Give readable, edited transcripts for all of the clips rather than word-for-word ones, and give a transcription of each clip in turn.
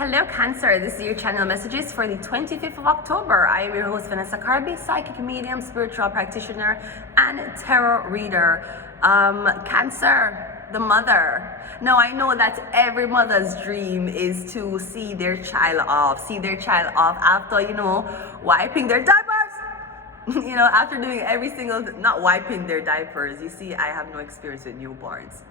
Hello Cancer, this is your channel messages for the 25th of October. I am your host Vanessa Carby, psychic medium, spiritual practitioner, and tarot reader. Cancer, the mother. Now I know that every mother's dream is to see their child off after, wiping their diapers. After doing every single, not wiping their diapers. You see, I have no experience with newborns.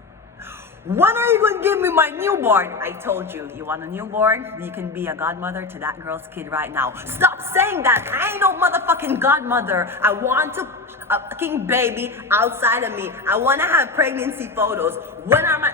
When are you going to give me my newborn? I told you, you want a newborn? You can be a godmother to that girl's kid right now. Stop saying that. I ain't no motherfucking godmother. I want a fucking baby outside of me. I want to have pregnancy photos. When am I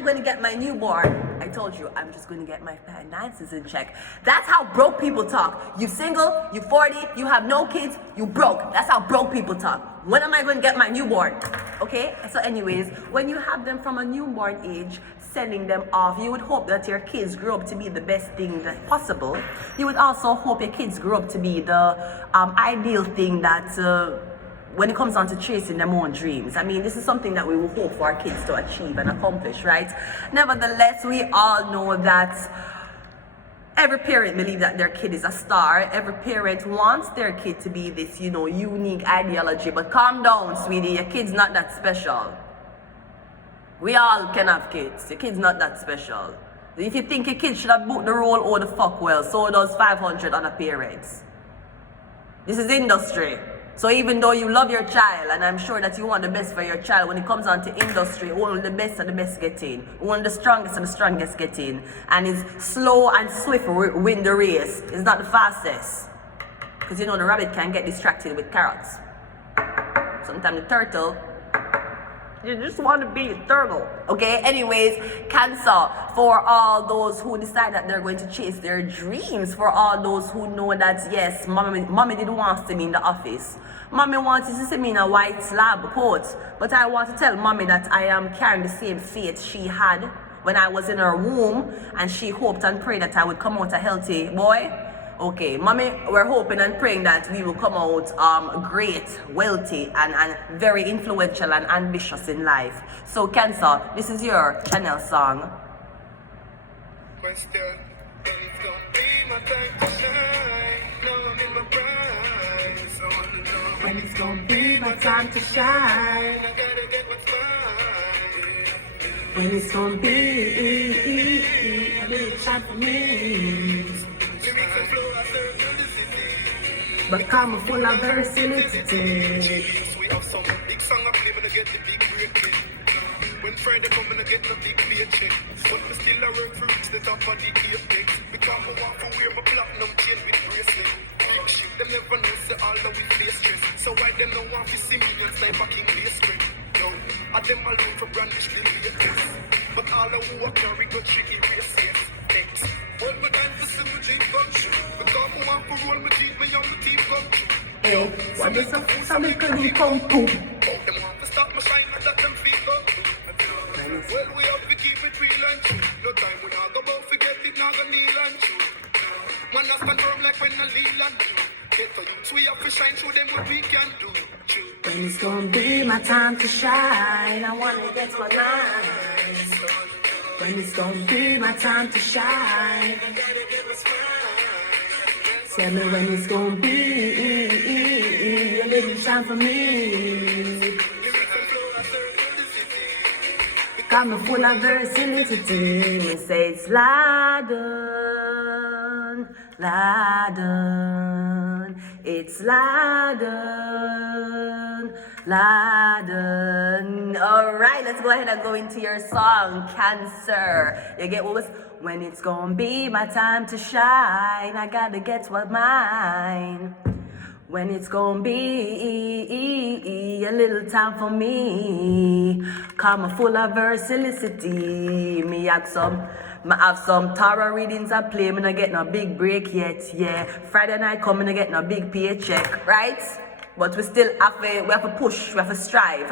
going to get my newborn? I told you, I'm just going to get my finances in check. That's how broke people talk. You single, you 40, you have no kids, you broke. That's how broke people talk. When am I going to get my newborn? Okay, so anyways, when you have them from a newborn age, sending them off, you would hope that your kids grow up to be the best thing that possible. You would also hope your kids grow up to be the ideal thing that when it comes down to chasing their own dreams. I mean, this is something that we will hope for our kids to achieve and accomplish, right? Nevertheless, we all know that every parent believes that their kid is a star. Every parent wants their kid to be this, unique ideology. But calm down, sweetie. Your kid's not that special. We all can have kids. Your kid's not that special. If you think your kid should have booked the role, oh the fuck well, so does 500 other parents. This is industry. So even though you love your child, and I'm sure that you want the best for your child, when it comes on to industry, only the best of the best get in. Only the strongest of the strongest get in. And it's slow and swift win the race. It's not the fastest. Because the rabbit can get distracted with carrots. Sometimes the turtle, you just want to be a turtle. Okay, anyways, Cancer, for all those who decide that they're going to chase their dreams, for all those who know that, yes, mommy didn't want to see me in the office. Mommy wanted to see me in a white slab coat. But I want to tell mommy that I am carrying the same fate she had when I was in her womb, and she hoped and prayed that I would come out a healthy boy. Okay, mommy, we're hoping and praying that we will come out great, wealthy, and very influential and ambitious in life. So Cancer, this is your channel song. Question, it's gonna be my time to shine. Now I'm in my prime, so I wanna know When it's gonna be my time to shine. I gotta get what's mine. When it's gonna be a little time for me. Lyrics and flow, I circle the city. But come full of versatility. So we have some big song I play when I get the big break. When Friday come and I get the big paycheck. But me still I work for reach the top of the apex. Because I want to wear my platinum chain with bracelet. Big shit, them never know say all that we face stress. So why them no want to see me and style back in place straight? No, I them alone for brandish the latest. But all the who are carry go tricky race, yes. Thanks. Hold my time to see my dream come true. Because I want to roll my teeth, my young team come true. Hey, what is up? Somebody could come poop. Them want to stop my shine and that them feet go. Well, we have to keep it real and true. No time we not about forget it, not gonna kneel and true. Man, I stand firm like when I lean and do. Get to you, so we have to shine through them what we can do. True. When it's gonna be my time to shine, I wanna get my mind. When it's gonna be my time to shine, tell me when it's gonna be a little time for me. Got me full of versatility. Me say it's Laden, Laden. It's Laden, Laden. Alright, let's go ahead and go into your song, Cancer. You get what was? When it's gonna be my time to shine, I gotta get what mine. When it's gonna be a little time for me, come full of versatility. Me have some tarot readings I play. Me not get no big break yet, yeah. Friday night coming, I get no big paycheck, right? But we still have to push, we have to strive.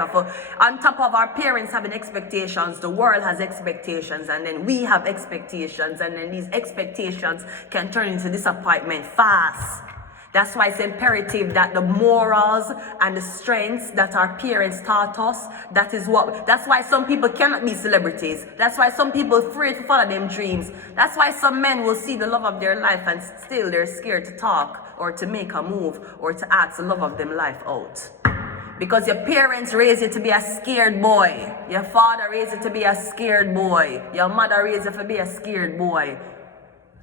On top of our parents having expectations, the world has expectations, and then we have expectations, and then these expectations can turn into disappointment fast. That's why it's imperative that the morals and the strengths that our parents taught us, that's why some people cannot be celebrities. That's why some people are afraid to follow them dreams. That's why some men will see the love of their life and still they're scared to talk or to make a move or to ask the love of them life out. Because your parents raised you to be a scared boy. Your father raised you to be a scared boy. Your mother raised you to be a scared boy.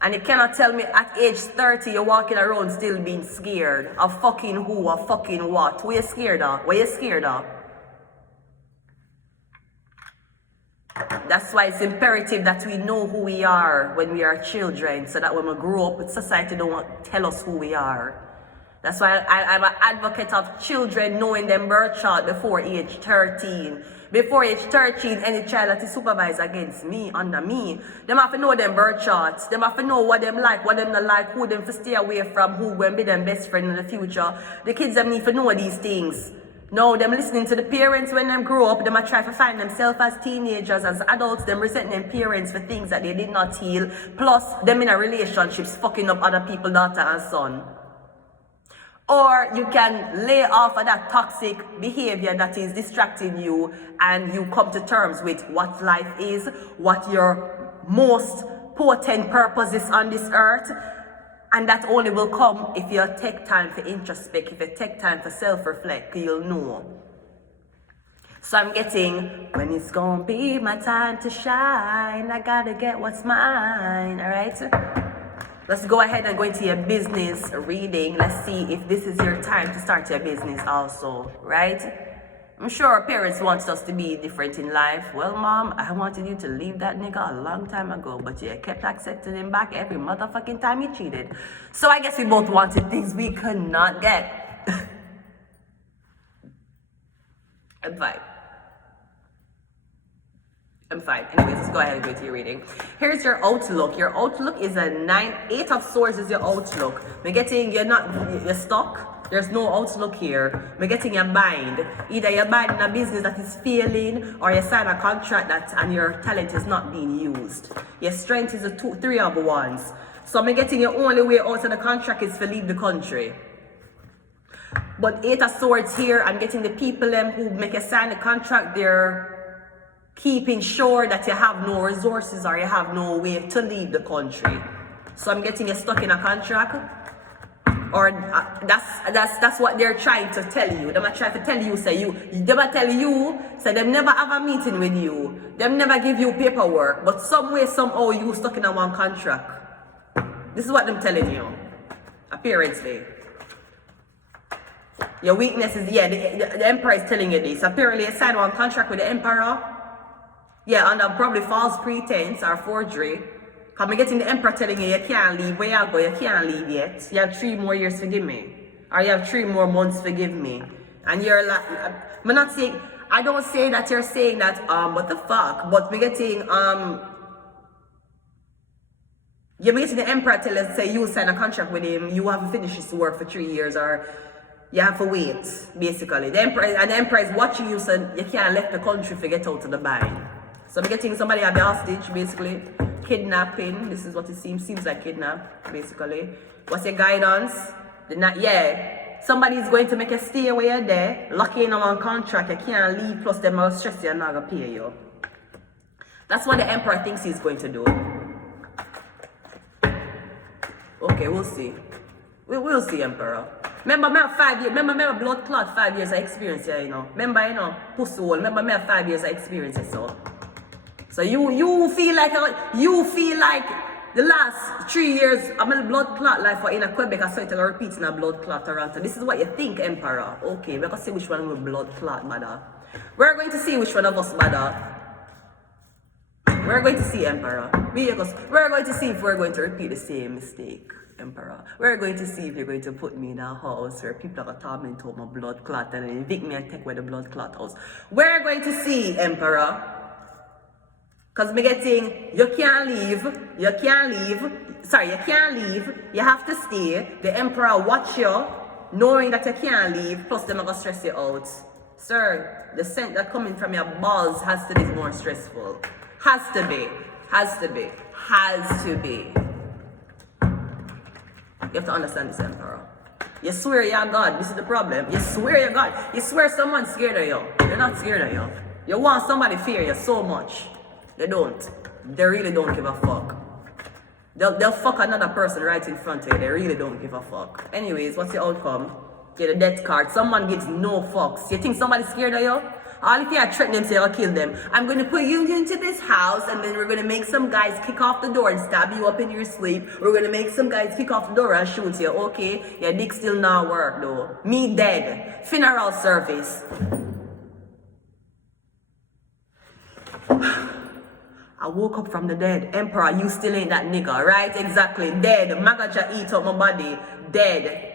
And you cannot tell me at age 30 you're walking around still being scared of fucking who or fucking what. Who you scared of? What you scared of? That's why it's imperative that we know who we are when we are children, so that when we grow up, society don't want to tell us who we are. That's why I'm an advocate of children knowing them birth chart before age 13. Before age 13, any child that is supervised against me, under me, them have to know them birth charts. Them have to know what them like, what them not like, who them to stay away from, who will be them best friend in the future. The kids them need to know these things. No, them listening to the parents when them grow up, them are trying to find themselves as teenagers, as adults, them resent them parents for things that they did not heal. Plus, them in a relationships fucking up other people's daughter and son. Or you can lay off of that toxic behavior that is distracting you and you come to terms with what life is, what your most potent purpose is on this earth. And that only will come if you take time to introspect, if you take time to self-reflect, you'll know. So I'm getting, when it's gonna be my time to shine, I gotta get what's mine, all right? Let's go ahead and go into your business reading. Let's see if this is your time to start your business also, right? I'm sure our parents want us to be different in life. Well, Mom, I wanted you to leave that nigga a long time ago, but you kept accepting him back every motherfucking time you cheated. So I guess we both wanted things we could not get. I'm fine. I'm fine. Anyways, let's go ahead and go to your reading. Here's your outlook. Your outlook is a 8 of swords is your outlook. We're getting, you're stuck. There's no outlook here. We're getting a bind. Either you're bind in a business that is failing, or you sign a contract that and your talent is not being used. Your strength is a 3 of wands. So I'm getting your only way out of the contract is to leave the country. But 8 of swords here, I'm getting the people who make you sign the contract, they're keeping sure that you have no resources or you have no way to leave the country. So I'm getting you stuck in a contract, or that's what they're trying to tell you. They might try to tell you, they might tell you, them never have a meeting with you, them never give you paperwork, but some way, somehow you stuck in a one contract. This is what I'm telling you, apparently. Your weakness is, the Emperor is telling you this. Apparently you signed one contract with the Emperor. Yeah, under probably false pretense or forgery. I'm getting the Emperor telling you can't leave. Where you go, you can't leave yet. You have 3 more years to give me. Or you have 3 more months to give me. And you're like, I'm not saying, I don't say that you're saying that, what the fuck? But we're getting, you're getting the Emperor tell us, say you sign a contract with him, you have to finish his work for 3 years, or you have to wait, basically. The Emperor is watching you, so you can't leave the country to get out of the bind. So I'm getting somebody at the hostage, basically. Kidnapping. This is what it seems like kidnap, basically. What's your guidance? Somebody is going to make you stay where you're there, lock you in on one contract, you can't leave, plus them will stress you and not gonna pay you. That's what the Emperor thinks he's going to do. Okay, we'll see. We'll see, Emperor. Remember, me have 5 years. Remember, me have blood clot 5 years of experience here, you know. Remember, pussy hole. Remember, me have 5 years of experience here, so. So you feel like the last 3 years of my blood clot life in a Quebec, I saw it repeats in a blood clot Toronto. This is what you think, Emperor. Okay, we're going to see which one will blood clot, mother. We're going to see which one of us, mother. We're going to see, Emperor. We're going to see if we're going to repeat the same mistake, Emperor. We're going to see if you're going to put me in a house where people are going to torment over my blood clot and then evict me and take away the blood clot house. We're going to see, Emperor. Because me getting, you can't leave, you can't leave, you have to stay. The Emperor watch you, knowing that you can't leave, plus they're going to stress you out. Sir, the scent that coming from your balls has to be more stressful. Has to be. You have to understand this, Emperor. You swear you're God. This is the problem. You swear you're God. You swear someone's scared of you. They're not scared of you. You want somebody to fear you so much. They don't. They really don't give a fuck. They'll fuck another person right in front of you. They really don't give a fuck. Anyways, what's the outcome? Get a death card. Someone gives no fucks. You think somebody's scared of you? All if you are threatening to I'll kill them. I'm going to put you into this house and then we're going to make some guys kick off the door and stab you up in your sleep. We're going to make some guys kick off the door and shoot you. Okay, your dick still not work though. Me dead. Funeral service. I woke up from the dead. Emperor, you still ain't that nigga, right? Exactly. Dead. Magaja eat up my body. Dead.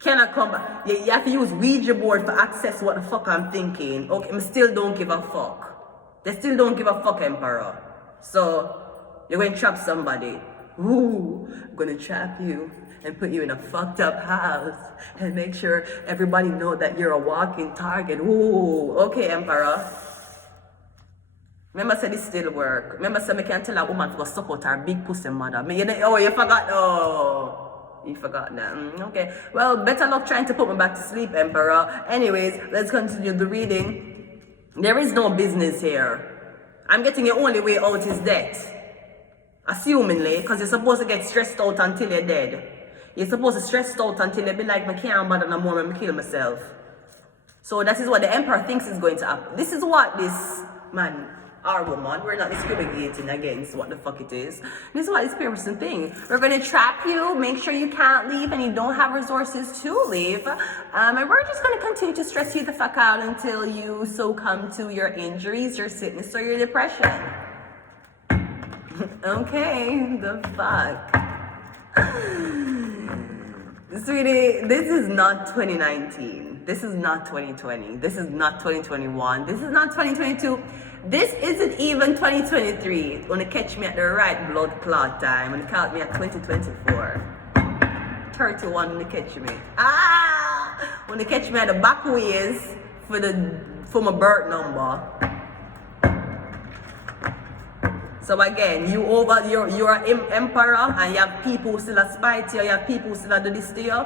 Cannot come back. You have to use Ouija board for access what the fuck I'm thinking. Okay, I still don't give a fuck. They still don't give a fuck, Emperor. So, you're going to trap somebody. Ooh, I'm going to trap you and put you in a fucked up house and make sure everybody know that you're a walking target. Ooh, okay, Emperor. Remember, say this still work. Remember, say I can't tell a woman to go suck out her big pussy mother. Oh, you forgot. Oh. You forgot that. Okay. Well, better luck trying to put me back to sleep, Emperor. Anyways, let's continue the reading. There is no business here. I'm getting your only way out is death. Assumingly, because you're supposed to get stressed out until you're dead. You're supposed to stress out until you be like, I can't bother no more and kill myself. So that is what the Emperor thinks is going to happen. This is what this man or woman, we're not discriminating against what the fuck it is. This is what this person thinks. We're going to trap you, make sure you can't leave and you don't have resources to leave. And we're just going to continue to stress you the fuck out until you succumb to your injuries, your sickness, or your depression. Okay, the fuck. Sweetie, this is not 2019. This is not 2020. This is not 2021. This is not 2022. This isn't even 2023. When you catch me at the right blood clot time. When you count me at 2024. 31 when you catch me. When you catch me at the back ways for my birth number. So again, you're an emperor and you have people who still aspire to you, you have people who still do this to you.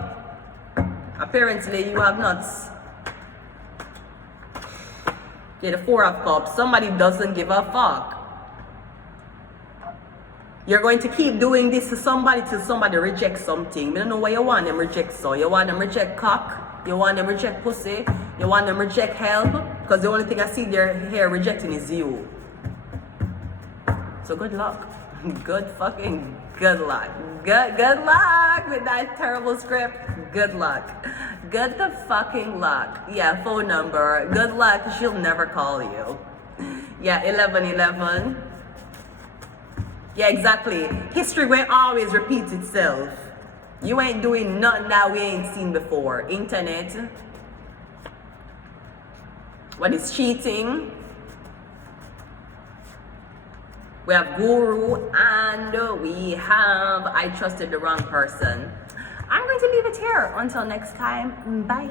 Apparently you have nuts. Yeah, the Four of Cups. Somebody doesn't give a fuck. You're going to keep doing this to somebody till somebody rejects something. I don't know what you want them reject so. You want them reject cock? You want them reject pussy? You want them reject help? Because the only thing I see they're here rejecting is you. So good luck. Good luck. Good luck with that terrible script. Good luck. Good the fucking luck. Yeah, phone number. Good luck. She'll never call you. Yeah, 1111. Yeah, exactly. History will always repeat itself. You ain't doing nothing that we ain't seen before. Internet. What is cheating? We have Guru and we have I trusted the wrong person. I'm going to leave it here. Until next time, bye.